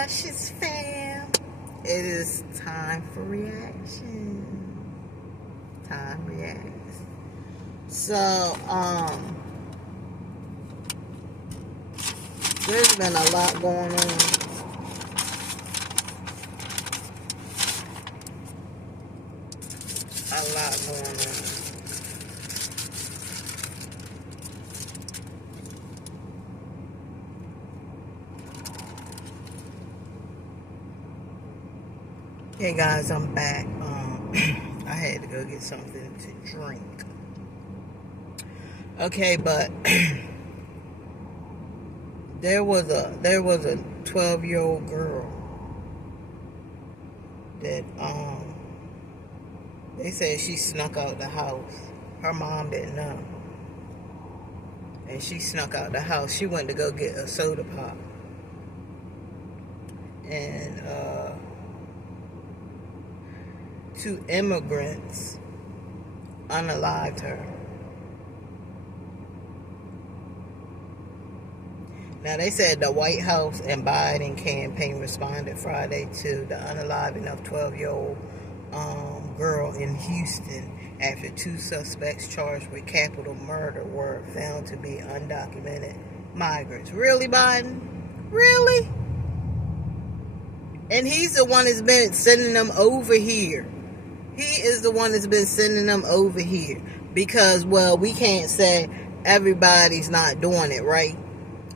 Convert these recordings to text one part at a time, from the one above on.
Luscious fam. It is time for reaction. Time reacts. So, there's been a lot going on. A lot going on. Hey guys, I'm back. I had to go get something to drink. Okay, but there was a 12-year-old girl that they said she snuck out the house. Her mom didn't know, and she snuck out the house. She went to go get a soda pop, and two immigrants unalived her. Now, they said the White House and Biden campaign responded Friday to the unaliving of 12-year-old girl in Houston after two suspects charged with capital murder were found to be undocumented migrants. Really, Biden? Really? And he's the one that's been sending them over here. He is the one that's been sending them over here because, well, we can't say everybody's not doing it, right?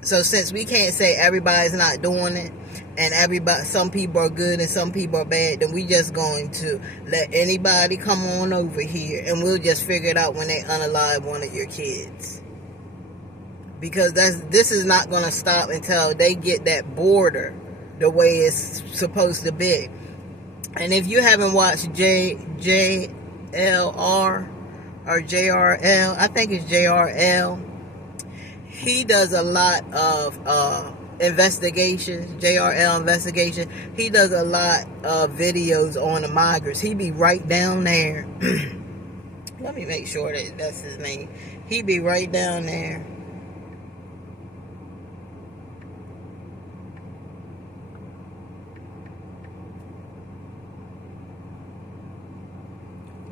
So since we can't say everybody's not doing it and some people are good and some people are bad, then we just going to let anybody come on over here and we'll just figure it out when they unalive one of your kids. Because this is not going to stop until they get that border the way it's supposed to be. And if you haven't watched JLR or JRL, I think it's JRL, he does a lot of investigations, JRL investigation. He does a lot of videos on the migrants. He be right down there. Let me make sure that that's his name. He be right down there.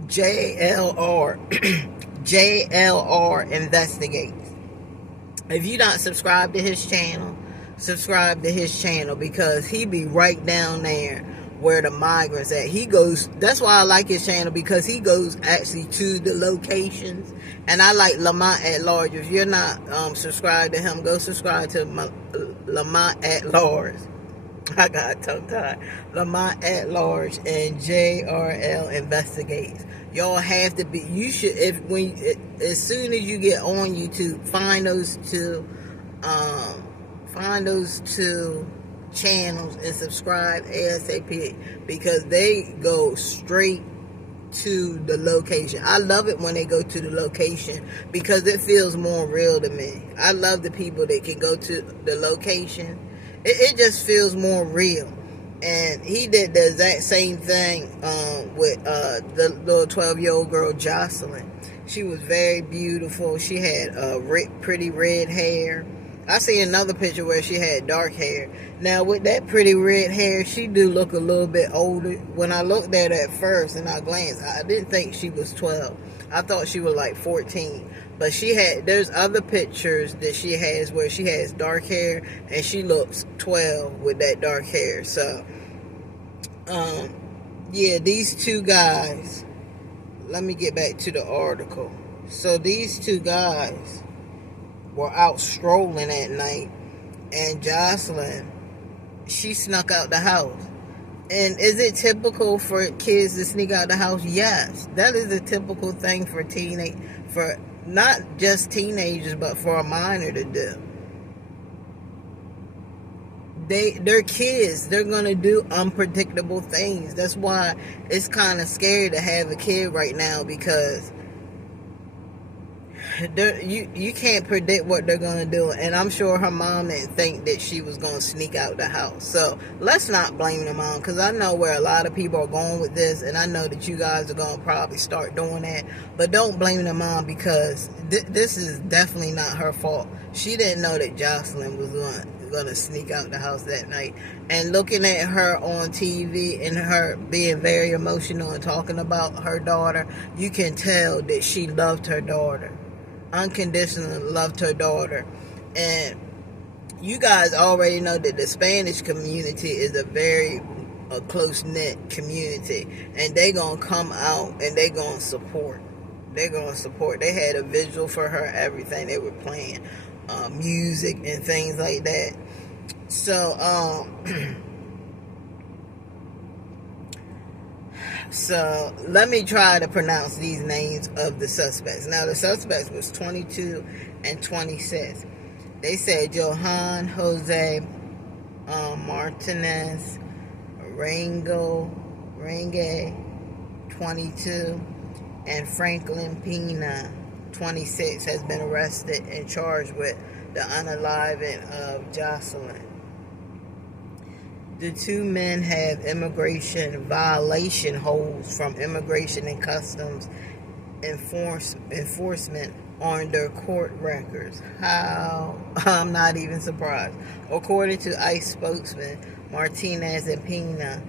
JLR investigates. If you not subscribed to his channel, subscribe to his channel because he be right down there where the migrants at. He goes, that's why I like his channel, because he goes actually to the locations. And I like Lamont at Large. If you're not subscribed to him, go subscribe to Lamont at Large. I got tongue tied. Lamont at Large and JRL investigates. Y'all have to be. You should, as soon as you get on YouTube, find those two channels and subscribe ASAP because they go straight to the location. I love it when they go to the location because it feels more real to me. I love the people that can go to the location. It just feels more real. And he did the exact same thing with the little 12-year-old girl, Jocelyn. She was very beautiful. She had pretty red hair. I see another picture where she had dark hair. Now, with that pretty red hair, she do look a little bit older. When I looked at her at first and I glanced, I didn't think she was 12. I thought she was like 14. But there's other pictures that she has where she has dark hair and she looks 12 with that dark hair. So, yeah, these two guys, let me get back to the article. So these two guys were out strolling at night, and Jocelyn, she snuck out the house. And is it typical for kids to sneak out the house? Yes, that is a typical thing for not just teenagers, but for a minor to do. They're kids. They're going to do unpredictable things. That's why it's kind of scary to have a kid right now because you can't predict what they're going to do. And I'm sure her mom didn't think that she was going to sneak out the house. So let's not blame the mom because I know where a lot of people are going with this. And I know that you guys are going to probably start doing that. But don't blame the mom because this is definitely not her fault. She didn't know that Jocelyn going to sneak out the house that night. And looking at her on TV and her being very emotional and talking about her daughter, you can tell that she loved her daughter. Unconditionally loved her daughter. And you guys already know that the Spanish community is a very close-knit community. And they're going to come out and they're going to support. They're going to support. They had a visual for her, everything. They were playing music and things like that. So, so let me try to pronounce these names of the suspects. Now, the suspects was 22 and 26. They said Johan Jose Martinez Rangel 22 and Franklin Pena 26 has been arrested and charged with the unaliving of Jocelyn. The two men have immigration violation holds from Immigration and Customs Enforcement on their court records. How? I'm not even surprised. According to ICE spokesman, Martinez and Pena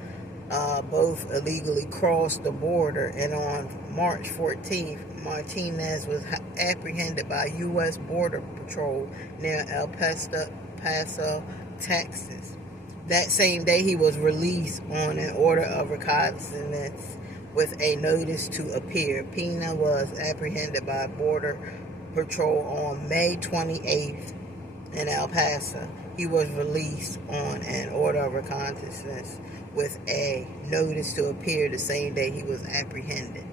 both illegally crossed the border, and on March 14th, Martinez was apprehended by U.S. Border Patrol near El Paso, Texas. That same day, he was released on an order of reconnaissance with a notice to appear. Pena was apprehended by Border Patrol on May 28th in El Paso. He was released on an order of reconnaissance with a notice to appear the same day he was apprehended.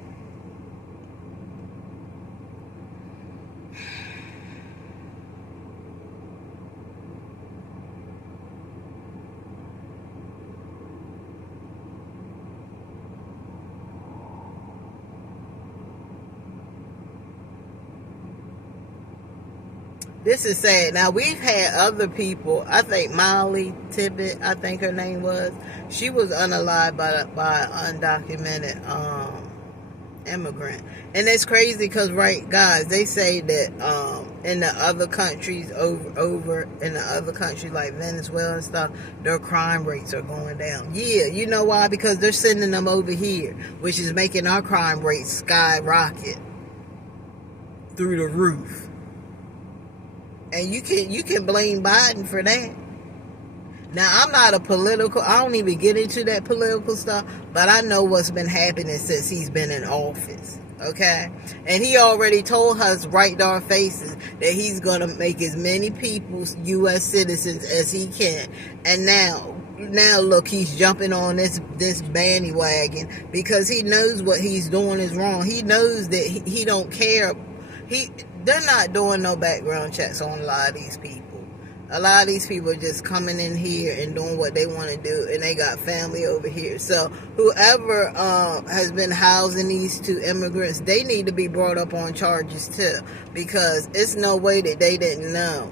This is sad. Now, we've had other people. I think Molly Tibbet, I think her name was. She was unalived by an undocumented immigrant. And it's crazy because, right, guys, they say that in the other countries, over in the other countries like Venezuela and stuff, their crime rates are going down. Yeah, you know why? Because they're sending them over here, which is making our crime rates skyrocket through the roof. And you can blame Biden for that. Now, I'm not a political, I don't even get into that political stuff, but I know what's been happening since he's been in office, okay? And he already told us right to our faces that he's going to make as many people U.S. citizens as he can. And now look, he's jumping on this bandwagon because he knows what he's doing is wrong. He knows that he don't care. They're not doing no background checks on a lot of these people. A lot of these people are just coming in here and doing what they want to do, and they got family over here. So whoever has been housing these two immigrants, they need to be brought up on charges too, because it's no way that they didn't know.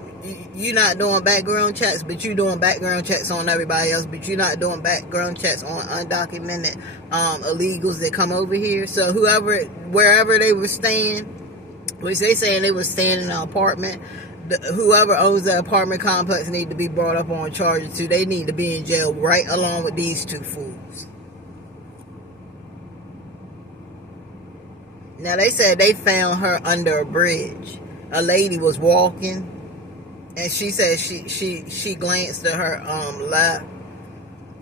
You're not doing background checks, but you're doing background checks on everybody else, but you're not doing background checks on undocumented illegals that come over here. So wherever they were staying, which they saying they was staying in an apartment, whoever owns the apartment complex need to be brought up on charges too. They need to be in jail right along with these two fools. Now, they said they found her under a bridge. A lady was walking, and she said she glanced to her left,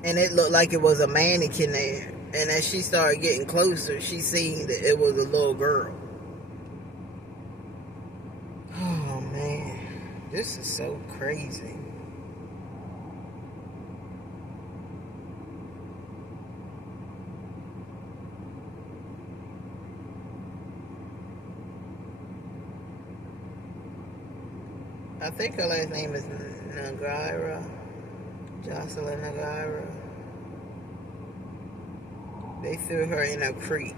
and it looked like it was a mannequin there. And as she started getting closer, she seen that it was a little girl. Oh, man. This is so crazy. I think her last name is Nungaray. Jocelyn Nungaray. They threw her in a creek.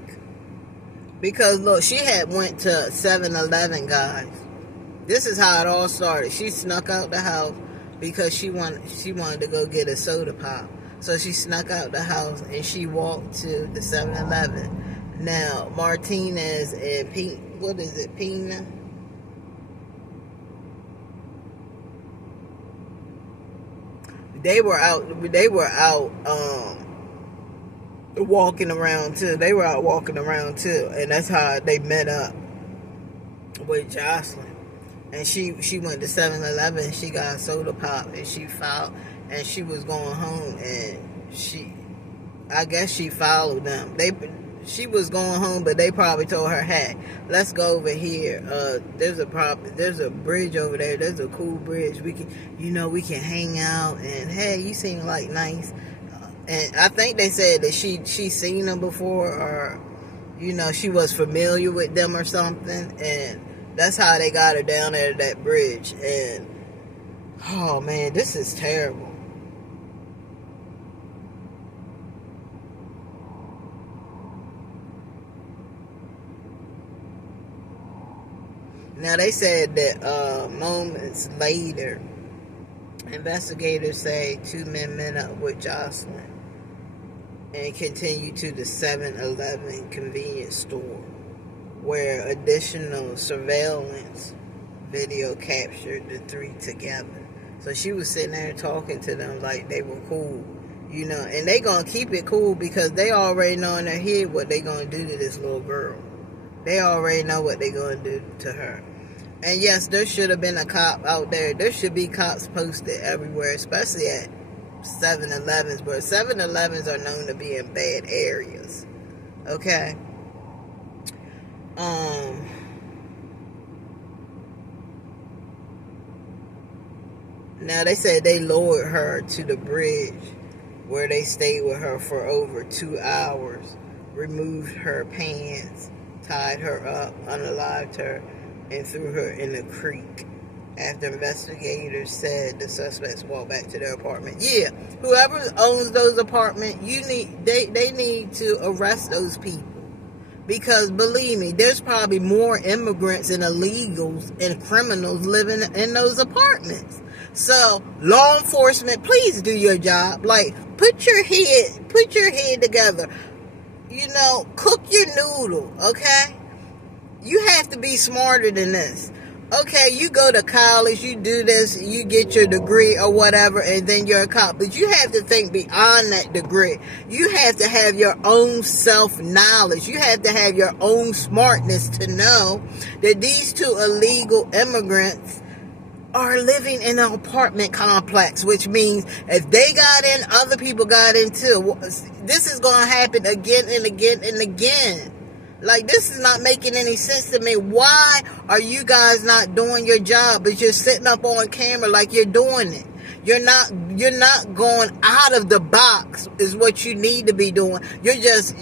Because, look, she had went to 7-Eleven, guys. This is how it all started. She snuck out the house because she wanted to go get a soda pop. So she snuck out the house and she walked to the 7-Eleven. Now, Martinez and Pena? They were out walking around too. They were out walking around too, and that's how they met up with Jocelyn. And she went to 7-Eleven. She got a soda pop, and she filed, and she was going home, and I guess she followed them. She was going home, but they probably told her, "Hey, let's go over here. There's a bridge over there. There's a cool bridge. We can hang out. And hey, you seem like nice." And I think they said that she seen them before, or she was familiar with them or something, and that's how they got her down there to that bridge. And oh man, this is terrible. Now, they said that moments later, investigators say two men met up with Jocelyn and continued to the 7-Eleven convenience store, where additional surveillance video captured the three together. So she was sitting there talking to them like they were cool, and they gonna keep it cool because they already know in their head what they gonna do to this little girl. They already know what they're going to do to her. And yes, there should have been a cop out there. There should be cops posted everywhere, especially at 7-Elevens. But 7-Elevens are known to be in bad areas. Okay? Now, they said they lowered her to the bridge where they stayed with her for over 2 hours, removed her pants, tied her up, unalived her, and threw her in the creek. After investigators said the suspects walked back to their apartment. Yeah, whoever owns those apartments, they need to arrest those people. Because believe me, there's probably more immigrants and illegals and criminals living in those apartments. So, law enforcement, please do your job. Like, put your head together. Cook your noodle, okay? You have to be smarter than this. Okay, you go to college, you do this, you get your degree or whatever, and then you're a cop. But you have to think beyond that degree. You have to have your own self-knowledge. You have to have your own smartness to know that these two illegal immigrants are living in an apartment complex, which means if they got in, other people got in too. This is going to happen again and again and again. Like, this is not making any sense to me. Why are you guys not doing your job, but you're sitting up on camera like you're doing it? You're not going out of the box is what you need to be doing. You're just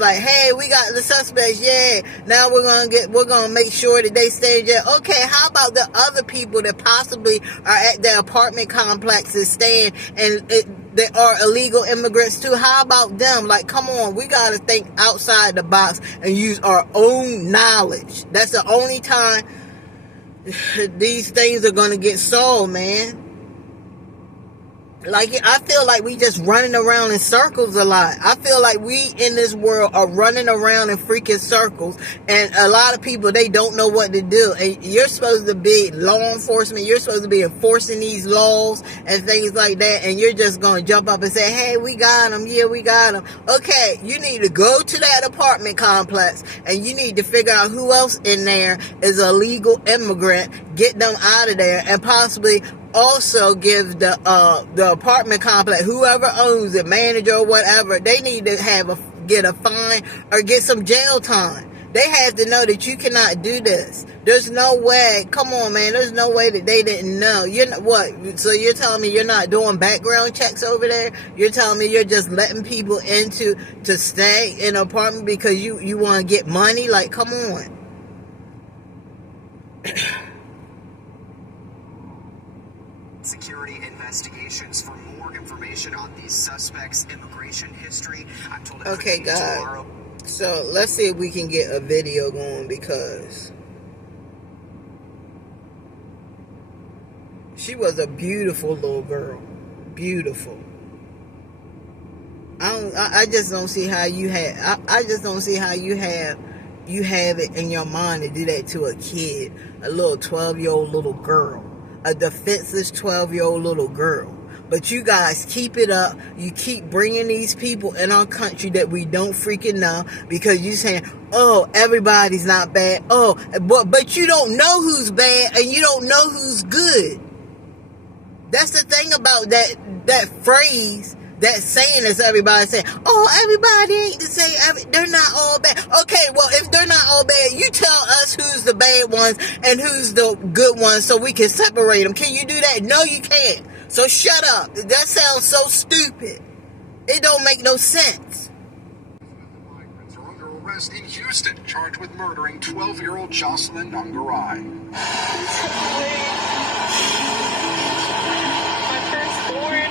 like, hey, we got the suspects, yeah. Now we're gonna make sure that they stay there. Okay, how about the other people that possibly are at the apartment complexes staying and they are illegal immigrants too? How about them? Like, come on, we gotta think outside the box and use our own knowledge. That's the only time these things are gonna get solved, man. Like, I feel like we just running around in circles a lot. I feel like we in this world are running around in freaking circles, and a lot of people, they don't know what to do. And you're supposed to be law enforcement. You're supposed to be enforcing these laws and things like that, and you're just going to jump up and say, hey, we got them. Yeah, we got them. Okay, you need to go to that apartment complex, and you need to figure out who else in there is a legal immigrant, get them out of there, and possibly also give the apartment complex, whoever owns it, manager or whatever, they need to get a fine or get some jail time. They have to know that you cannot do this. There's no way. Come on, man. There's no way that they didn't know. What? So you're telling me you're not doing background checks over there? You're telling me you're just letting people to stay in an apartment because you want to get money? Like, come on. Security investigations. For more information on these suspects' immigration history, I'm told it okay, God. Tomorrow. So let's see if we can get a video going, because she was a beautiful little girl. Beautiful. I just don't see how you have. I just don't see how you have it in your mind to do that to a kid, a little 12-year-old little girl. A defenseless 12-year-old little girl. But you guys keep it up. You keep bringing these people in our country that we don't freaking know, because you're saying, oh, everybody's not bad. Oh, but you don't know who's bad and you don't know who's good. That's the thing about that phrase, that saying is everybody saying, oh, everybody ain't the same. They're not all bad. Okay, well, if they're not all bad, you tell us who's the bad ones and who's the good ones so we can separate them. Can you do that? No, you can't. So shut up. That sounds so stupid. It don't make no sense. Migrants are under arrest in Houston, charged with murdering 12-year-old Jocelyn Nungaray. My firstborn.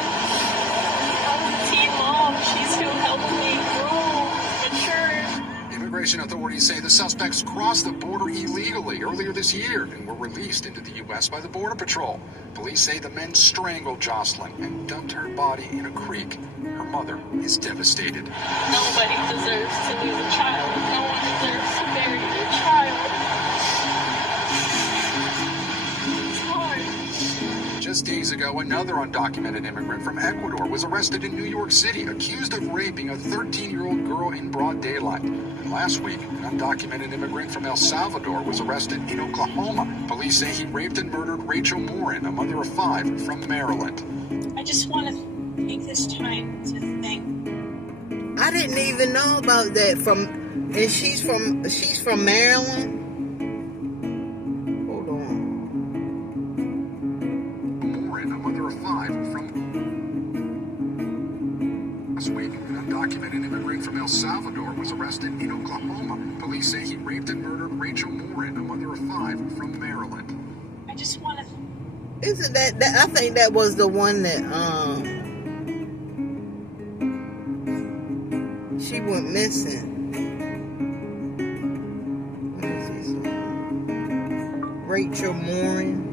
I'm a teen mom. She's who helped me grow, mature. Immigration authorities say the suspects crossed the border illegally earlier this year and were released into the U.S. by the Border Patrol. Police say the men strangled Jocelyn and dumped her body in a creek. Her mother is devastated. Nobody deserves to lose a child. No one deserves to bury their child. It's hard. Just days ago, another undocumented immigrant from Ecuador was arrested in New York City, accused of raping a 13-year-old girl in broad daylight. And last week, an undocumented immigrant from El Salvador was arrested in Oklahoma. Police say he raped and murdered Rachel Morin, a mother of 5 from Maryland. I just want to take this time to thank. I didn't even know about that. And she's from Maryland. Hold on. Morin, a mother of 5 from last week, an undocumented immigrant from El Salvador was arrested in Oklahoma. Police say he raped and murdered Rachel Morin, a mother of 5 from Maryland. I just want to. Isn't that I think that was the one that she went missing. What is this one? Rachel Morin.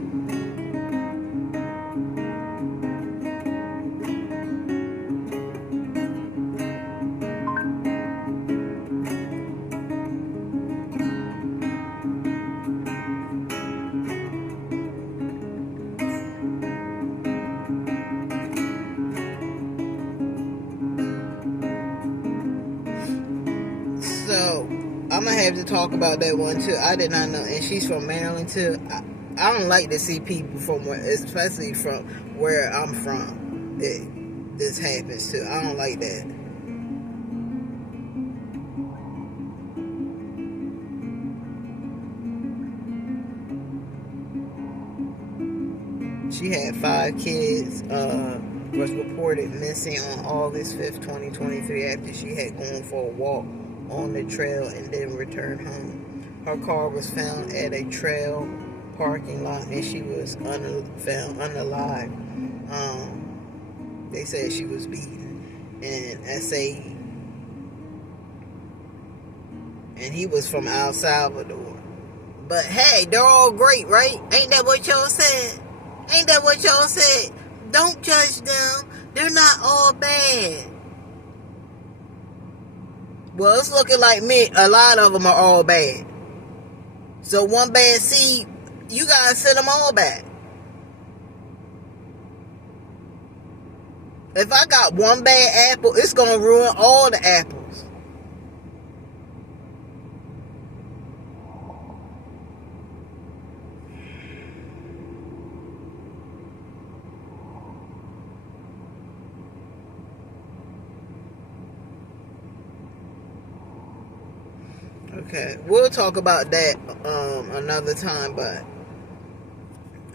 So I'm gonna have to talk about that one too. I did not know, and she's from Maryland too. I don't like to see people from where, especially from where I'm from, that this happens to. I don't like that. She had 5 kids. Was reported missing on August 5th, 2023, after she had gone for a walk on the trail and then returned home. Her car was found at a trail parking lot and she was found unalive. They said she was beaten and and he was from El Salvador. But hey, they're all great, right? Ain't that what y'all said? Ain't that what y'all said? Don't judge them. They're not all bad. Well, it's looking like me. A lot of them are all bad. So one bad seed, you guys send them all back. If I got one bad apple, it's going to ruin all the apples. Okay, we'll talk about that another time, but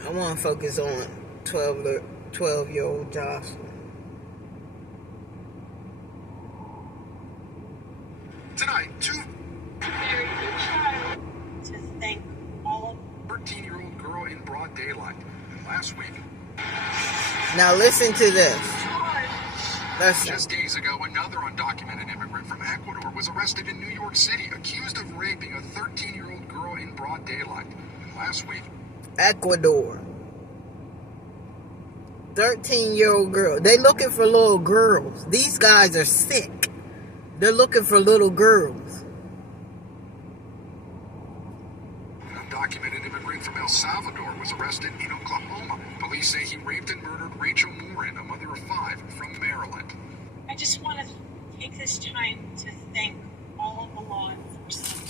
I want to focus on 12-year-old Jocelyn. Tonight, 2 Bury your child. To thank all of 13-year-old girl in broad daylight. And last week, Now listen to this. Listen. just days ago, another undocumented immigrant from Ecuador was arrested in New York City, accused of raping a 13-year-old girl in broad daylight. And last week, Ecuador. 13-year-old girl. They looking for little girls. These guys are sick. They're looking for little girls. an undocumented immigrant from El Salvador was arrested in Oklahoma. Police say he raped and murdered Rachel Morin, a mother of 5 from Maryland. I just want to take this time to thank all of the law enforcement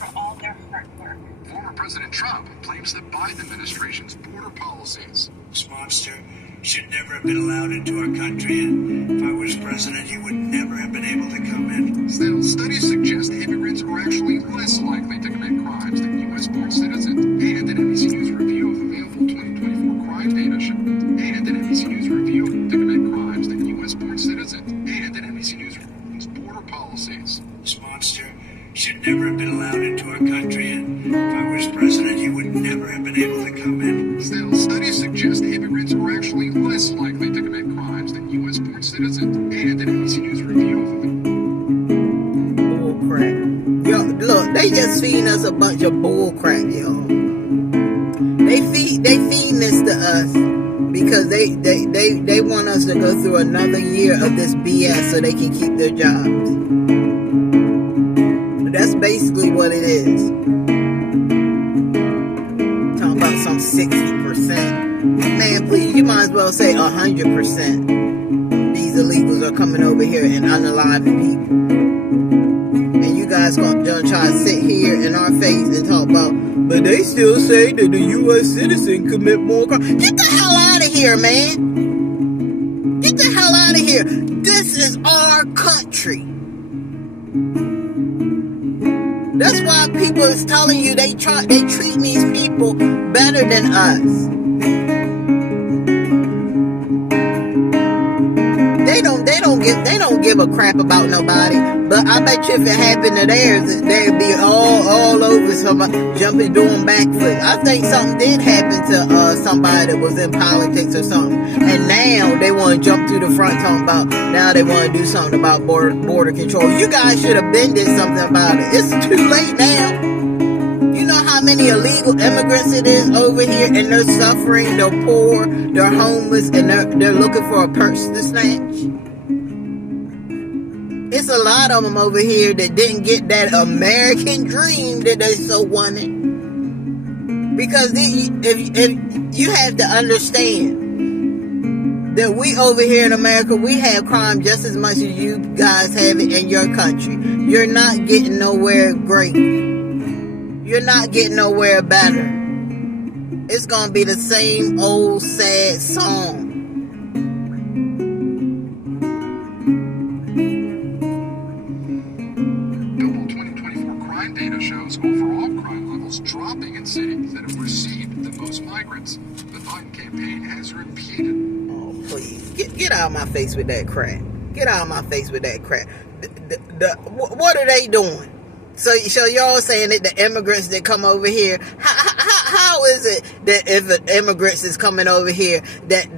for all their hard work. Former President Trump blames the Biden administration's border policies. This monster should never have been allowed into our country, and if I was president, he would never have been able to come in. Still, studies suggest immigrants are actually less likely to commit crimes than U.S.-born citizens. And an NBC News review of available 2024 crime data shows. And an NBC News review to commit crimes than U.S.-born citizens. And an NBC News review's border policies. This monster should never have been allowed into our country, and if I was president, he would never have been able to come in. Still, studies suggest immigrants are actually less likely to commit crimes than U.S.-born citizens. And an NBC News review of Bull crap. Yo, look, they just feeding us a bunch of bull crap, yo. They feeding this to us because they want us to go through another year of this BS so they can keep their jobs. That's basically what it is. Talking about some 60%. Man, please, you might as well say 100%. These illegals are coming over here and unaliving people. And you guys gonna try to sit here in our face and talk about, but they still say that the U.S. citizen commit more crimes. Get the hell out of here, man. Get the hell out of here. This is our country. That's why people is telling you they treat these people better than us. They don't give a crap about nobody. But I bet you if it happened to theirs, they'd be all over somebody jumping, doing backflips. I think something did happen to somebody that was in politics or something, and now they want to jump through the front talking about now they want to do something about border control. You guys should have been did something about it. It's too late now. You know how many illegal immigrants it is over here, and they're suffering, they're poor, they're homeless, and they're looking for a purse to snatch. It's a lot of them over here that didn't get that American dream that they so wanted. Because if you have to understand that we over here in America, we have crime just as much as you guys have it in your country. You're not getting nowhere great. You're not getting nowhere better. It's going to be the same old sad song. Data shows overall crime levels dropping in cities that have received the most migrants. The Biden campaign has repeated. Oh, please. Get out of my face with that crap. Get out of my face with that crap. What are they doing? So y'all saying that the immigrants that come over here, how is it that if immigrants is coming over here that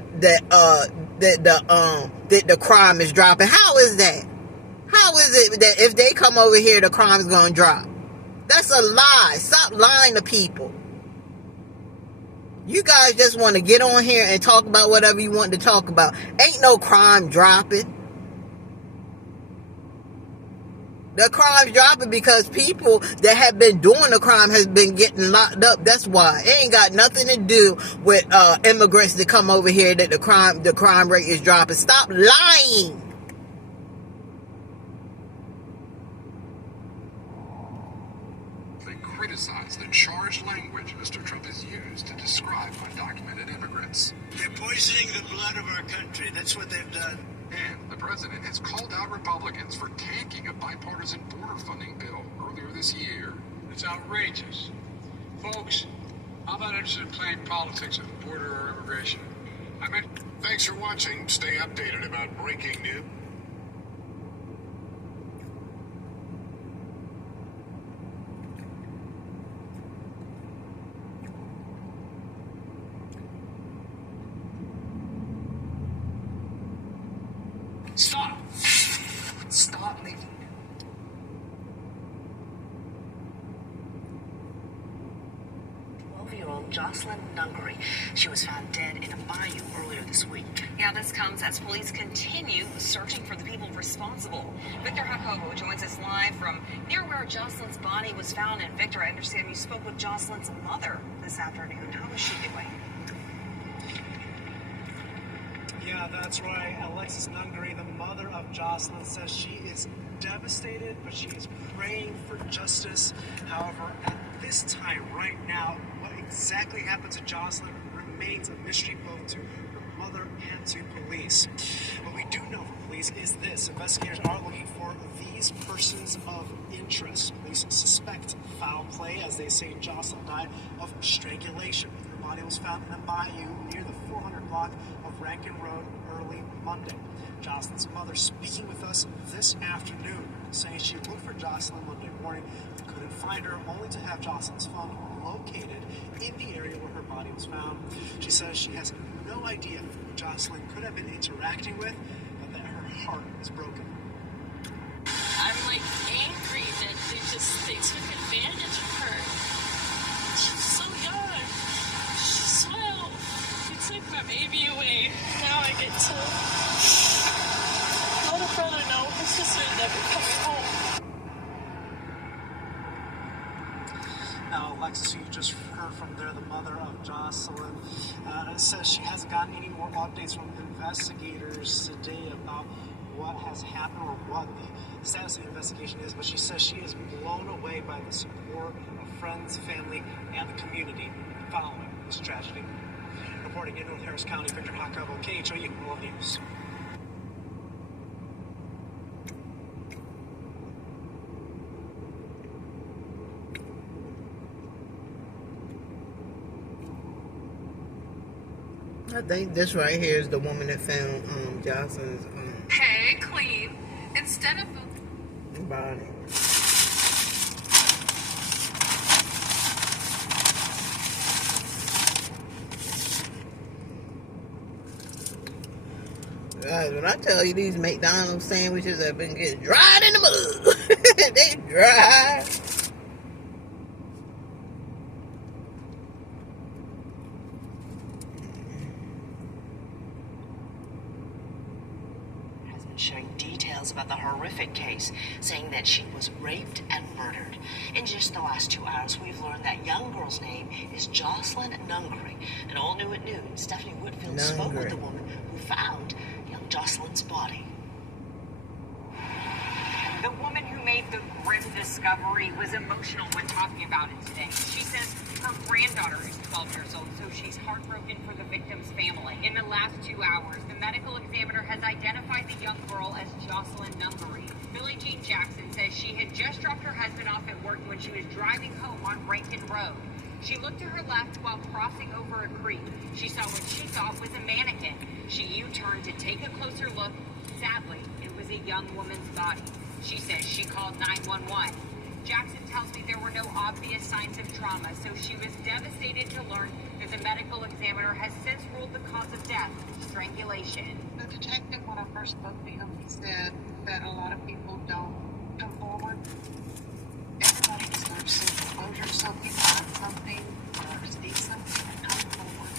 the crime is dropping? How is that? How is it that if they come over here, the crime's gonna drop? That's a lie. Stop lying to people. You guys just want to get on here and talk about whatever you want to talk about. Ain't no crime dropping. The crime's dropping because people that have been doing the crime has been getting locked up. That's why. It ain't got nothing to do with immigrants that come over here that the crime rate is dropping. Stop lying. Criticize the charged language Mr. Trump has used to describe undocumented immigrants. They're poisoning the blood of our country. That's what they've done. And the president has called out Republicans for tanking a bipartisan border funding bill earlier this year. It's outrageous. Folks, I'm not interested in playing politics at the border or immigration. Thanks for watching. Stay updated about breaking news. Stop! Stop making. 12-year-old Jocelyn Nungaray. She was found dead in a bayou earlier this week. Yeah, this comes as police continue searching for the people responsible. Victor Jacobo joins us live from near where Jocelyn's body was found. And Victor, I understand you spoke with Jocelyn's mother this afternoon. How is she doing? Yeah, that's right. Alexis Nungaray, the mother of Jocelyn, says she is devastated, but she is praying for justice. However, at this time, right now, what exactly happened to Jocelyn remains a mystery both to her mother and to police. What we do know from police is this: investigators are looking for these persons of interest. Police suspect foul play, as they say Jocelyn died of strangulation. Her body was found in a bayou near the 400 block of Rankin Road early Monday. Jocelyn's mother speaking with us this afternoon, saying she looked for Jocelyn Monday morning, couldn't find her, only to have Jocelyn's phone located in the area where her body was found. She says she has no idea who Jocelyn could have been interacting with, but that her heart is broken. I'm like angry that they took advantage of her. She's so young. She's 12. They took my baby away. Now I get to let her brother know his sister is never coming home. Now, Alexis, who you just heard from there, the mother of Jocelyn, says she hasn't gotten any more updates from investigators today about what has happened or what the status of the investigation is, but she says she is blown away by the support of friends, family, and the community following this tragedy. Reporting in North Harris County, Victor Jacobo, KHOU World News. I think this right here is the woman that found Jocelyn's Hey, Queen. Instead of body. Guys, when I tell you these McDonald's sandwiches have been getting dried in the mud, they dry. showing details about the horrific case, saying that she was raped and murdered. In just the last 2 hours, we've learned that young girl's name is Jocelyn Nungaray. And all new at noon, Stephanie Woodfield spoke with the woman who found young Jocelyn's body. The woman who made the grim discovery was emotional when talking about it today. She says her granddaughter is 12 years old, so she's heartbroken for the victim's family. In the last 2 hours, the medical examiner has identified the young girl as Jocelyn Nungaray. Billie Jean Jackson says she had just dropped her husband off at work when she was driving home on Rankin Road. She looked to her left while crossing over a creek. She saw what she thought was a mannequin. She U-turned to take a closer look. Sadly, it was a young woman's body. She says she called 911. Jackson tells me there were no obvious signs of trauma, so she was devastated to learn that the medical examiner has since ruled the cause of death strangulation. The detective, when I first spoke to him, he said that a lot of people don't come forward. Everybody deserves some closure. Some people have something or see something and come forward.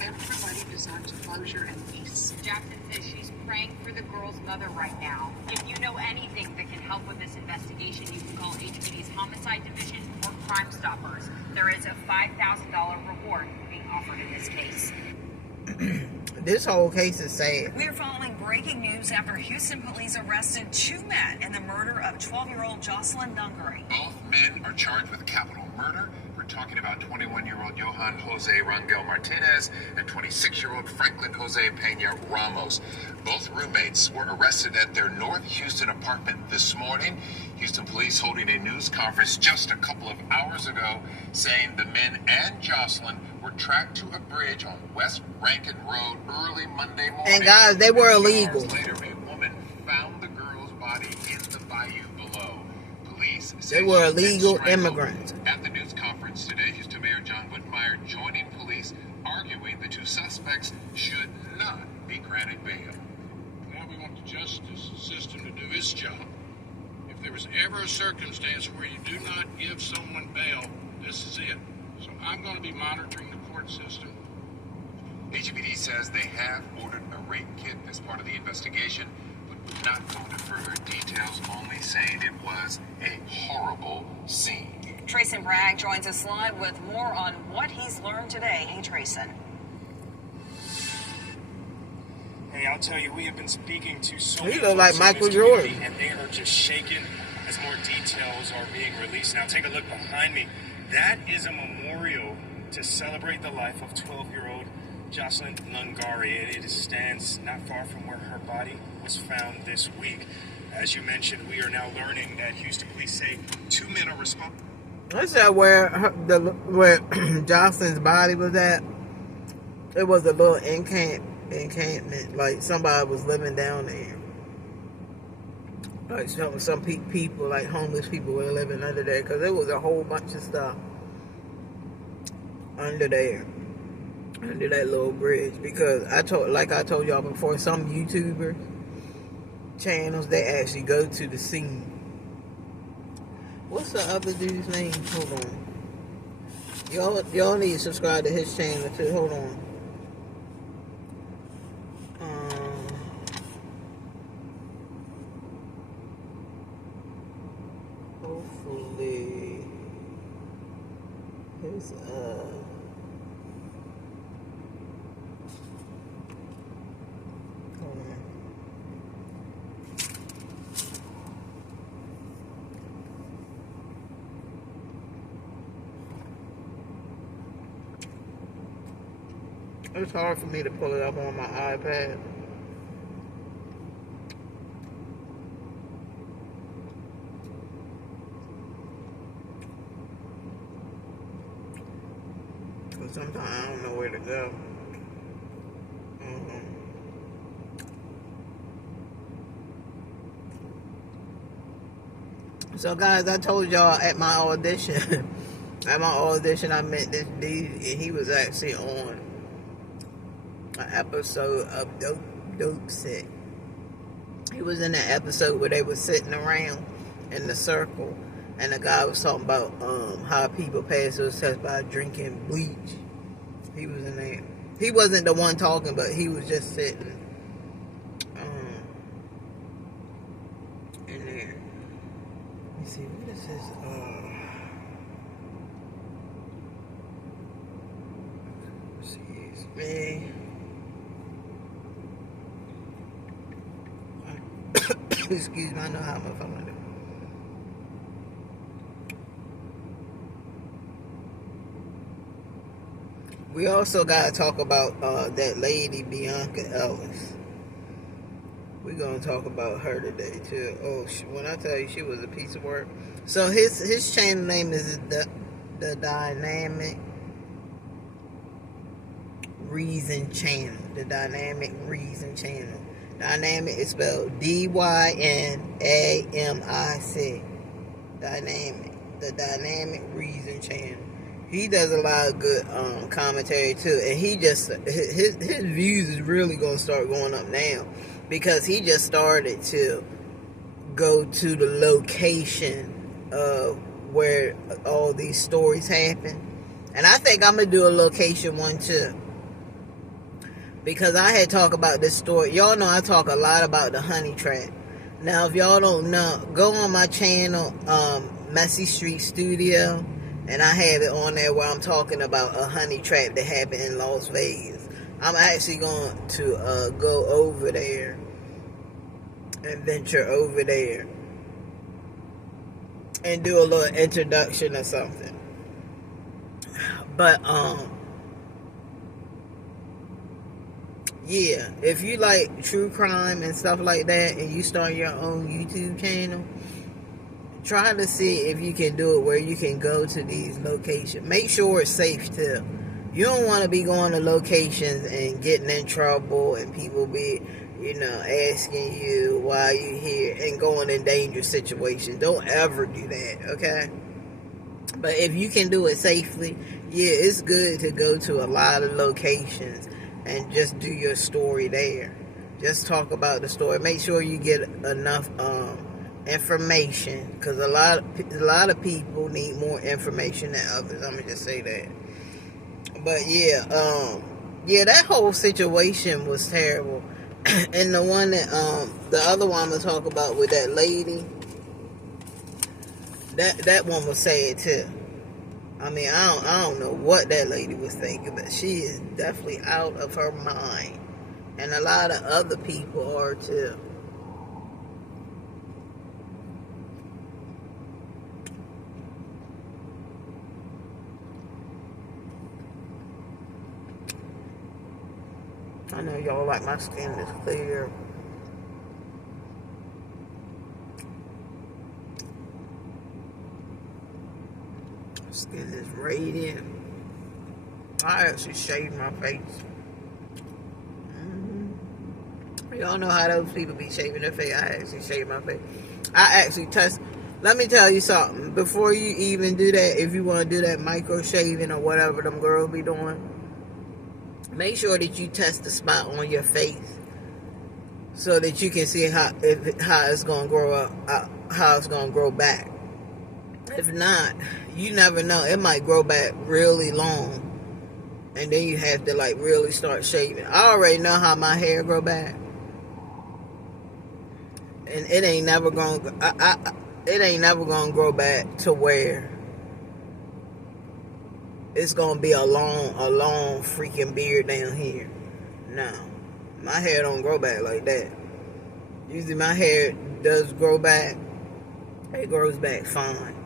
Everybody deserves closure and peace. Jackson says she's praying for the girl's mother right now. If you know anything that can help with this investigation, you can call HPD's Homicide Division or Crime Stoppers. There is a $5,000 reward being offered in this case. This whole case is sad. We're following breaking news after Houston police arrested two men in the murder of 12-year-old Jocelyn Nungaray. Both men are charged with capital murder. We're talking about 21-year-old Johan Jose Rangel Martinez and 26-year-old Franklin Jose Pena Ramos. Both roommates were arrested at their North Houston apartment this morning. Houston police holding a news conference just a couple of hours ago saying the men and Jocelyn were tracked to a bridge on West Rankin Road early Monday morning. And guys, they were illegal. Later, a woman found the girl's body in the bayou below. Police They were illegal immigrants. At the news conference today, Houston Mayor John Whitmire joining police, arguing the two suspects should not be granted bail. Now we want the justice system to do its job. If there was ever a circumstance where you do not give someone bail, this is it. So I'm going to be monitoring the court system. HPD says they have ordered a rape kit as part of the investigation, but would not go into further details, only saying it was a horrible scene. Trayson Bragg joins us live with more on what he's learned today. Hey, Trayson. Hey, Hey, I'll tell you, we have been speaking to so He many look like folks in Michael this community, Jordan. and they are just shaken as more details are being released. Now, take a look behind me. That is a memorial to celebrate the life of 12-year-old Jocelyn Nungaray. It stands not far from where her body was found this week. As you mentioned, we are now learning that Houston police say 2 men are responsible. That's that where Jocelyn's body was at. It was a little encampment, like somebody was living down there. Like some people, like homeless people, were living under there because there was a whole bunch of stuff under there, under that little bridge. Because I told y'all before, some YouTuber channels, they actually go to the scene. What's the other dude's name? Hold on. Y'all need to subscribe to his channel too. Hold on. Hopefully his hold on. It's hard for me to pull it up on my iPad. Because sometimes I don't know where to go. So guys, I told y'all at my audition, I met this dude, and he was actually on an episode of Dope Sick. He was in an episode where they were sitting around in the circle, and the guy was talking about how people pass those tests by drinking bleach. He was in there. He wasn't the one talking, but he was just sitting in there. Let me see, what is this? Excuse me. Excuse me, I know how much I'm gonna do. We also gotta talk about that lady Bianca Ellis. We're gonna talk about her today too. Oh, when I tell you she was a piece of work. So his channel name is the Dynamic Reason Channel. The Dynamic Reason Channel. Dynamic is spelled D-Y-N-A-M-I-C. Dynamic. The Dynamic Reason Channel. He does a lot of good commentary too, and he just his views is really gonna start going up now because he just started to go to the location of where all these stories happen, and I think I'm gonna do a location one too. Because I had talked about this story. Y'all know I talk a lot about the honey trap. Now, if y'all don't know, go on my channel, Messy Street Studio, and I have it on there where I'm talking about a honey trap that happened in Las Vegas. I'm actually going to go over there and venture over there and do a little introduction or something. But, yeah, if you like true crime and stuff like that and you start your own YouTube channel, try to see if you can do it where you can go to these locations. Make sure it's safe too. You don't want to be going to locations and getting in trouble and people be, asking you why you here and going in dangerous situations. Don't ever do that, okay? But if you can do it safely, yeah, it's good to go to a lot of locations and just do your story there. Just talk about the story. Make sure you get enough information, because a lot of people need more information than others. I'm gonna just say that. But yeah, that whole situation was terrible. And the one that the other one I'm gonna talk about with that lady, that one was sad too. I mean, I don't know what that lady was thinking, but she is definitely out of her mind. And a lot of other people are too. I know y'all like my skin is clear. Skin is radiant. I actually shaved my face. Y'all know how those people be shaving their face. I actually shaved my face. I actually test. Let me tell you something. Before you even do that, if you want to do that micro shaving or whatever them girls be doing, make sure that you test the spot on your face so that you can see how it's gonna grow up, how it's gonna grow back. If not, you never know. It might grow back really long, and then you have to like really start shaving. I already know how my hair grow back, and it ain't never gonna. It ain't never gonna grow back to where it's gonna be a long freaking beard down here. No, my hair don't grow back like that. Usually my hair does grow back. It grows back fine.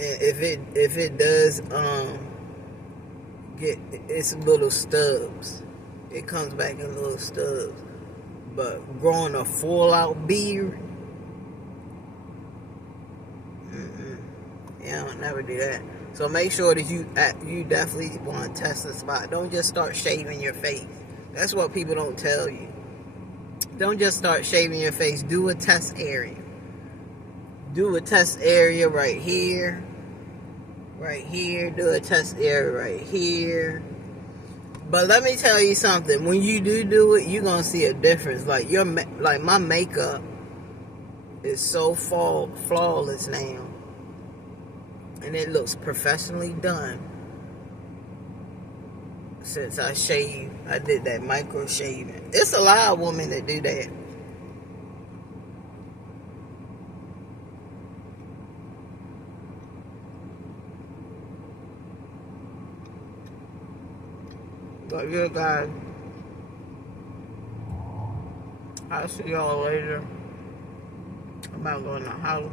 And if it does get its little stubs, it comes back in little stubs. But growing a full out beard, yeah, I'll never do that. So make sure that you definitely want to test the spot. Don't just start shaving your face. That's what people don't tell you. Don't just start shaving your face. Do a test area. Do a test area right here. Right here. Do a test area right here. But let me tell you something. When you do it, you're gonna see a difference. Like my makeup is so flawless now. And it looks professionally done since I did that micro shaving. It's a lot of women that do that. But yeah, guys, I'll see y'all later. I'm about going to the house.